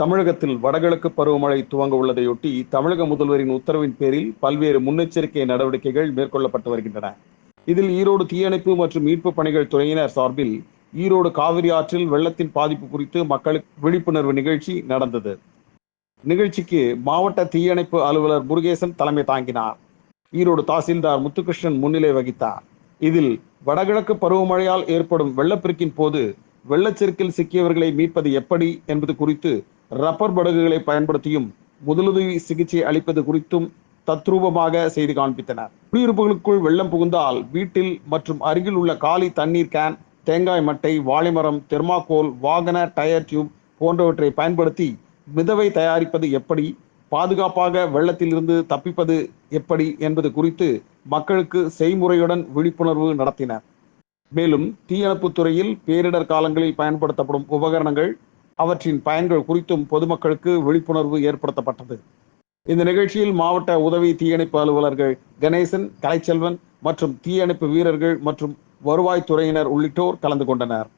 தமிழகத்தில் வடகிழக்கு பருவமழை துவங்க உள்ளதையொட்டி தமிழக முதல்வரின் உத்தரவின் பேரில் பல்வேறு முன்னெச்சரிக்கை நடவடிக்கைகள் மேற்கொள்ளப்பட்டு வருகின்றன. இதில் ஈரோடு தீயணைப்பு மற்றும் மீட்பு பணிகள் துறையினர் சார்பில் ஈரோடு காவிரி ஆற்றில் வெள்ளத்தின் பாதிப்பு குறித்து மக்களுக்கு விழிப்புணர்வு நிகழ்ச்சி நடந்தது. நிகழ்ச்சிக்கு மாவட்ட தீயணைப்பு அலுவலர் முருகேசன் தலைமை தாங்கினார். ஈரோடு தாசில்தார் முத்துகிருஷ்ணன் முன்னிலை வகித்தார். இதில் வடகிழக்கு பருவமழையால் ஏற்படும் வெள்ளப்பெருக்கின் போது வெள்ளச்செருக்கில் சிக்கியவர்களை மீட்பது எப்படி என்பது குறித்து ரப்பர் படகுகளை பயன்படுத்தியும் முதலுதவி சிகிச்சை அளிப்பது குறித்தும் தத்ரூபமாக செய்து காண்பித்தனர். குடியிருப்புகளுக்குள் வெள்ளம் புகுந்தால் வீட்டில் மற்றும் அருகில் உள்ள காலி தண்ணீர் கேன் தேங்காய் மட்டை வாழைமரம் தெர்மாக்கோல் வாகன டயர் டியூப் போன்றவற்றை பயன்படுத்தி மிதவை தயாரிப்பது எப்படி பாதுகாப்பாக வெள்ளத்திலிருந்து தப்பிப்பது எப்படி என்பது குறித்து மக்களுக்கு செய்முறையுடன் விழிப்புணர்வு நடத்தினர். மேலும் தீயணைப்புத் துறையில் பேரிடர் காலங்களில் பயன்படுத்தப்படும் உபகரணங்கள் அவற்றின் பயன்கள் குறித்தும் பொதுமக்களுக்கு விழிப்புணர்வு ஏற்படுத்தப்பட்டது. இந்த நிகழ்ச்சியில் மாவட்ட உதவி தீயணைப்பு அலுவலர்கள் கணேசன் கலைச்செல்வன் மற்றும் தீயணைப்பு வீரர்கள் மற்றும் வருவாய்த்துறையினர் உள்ளிட்டோர் கலந்து கொண்டனர்.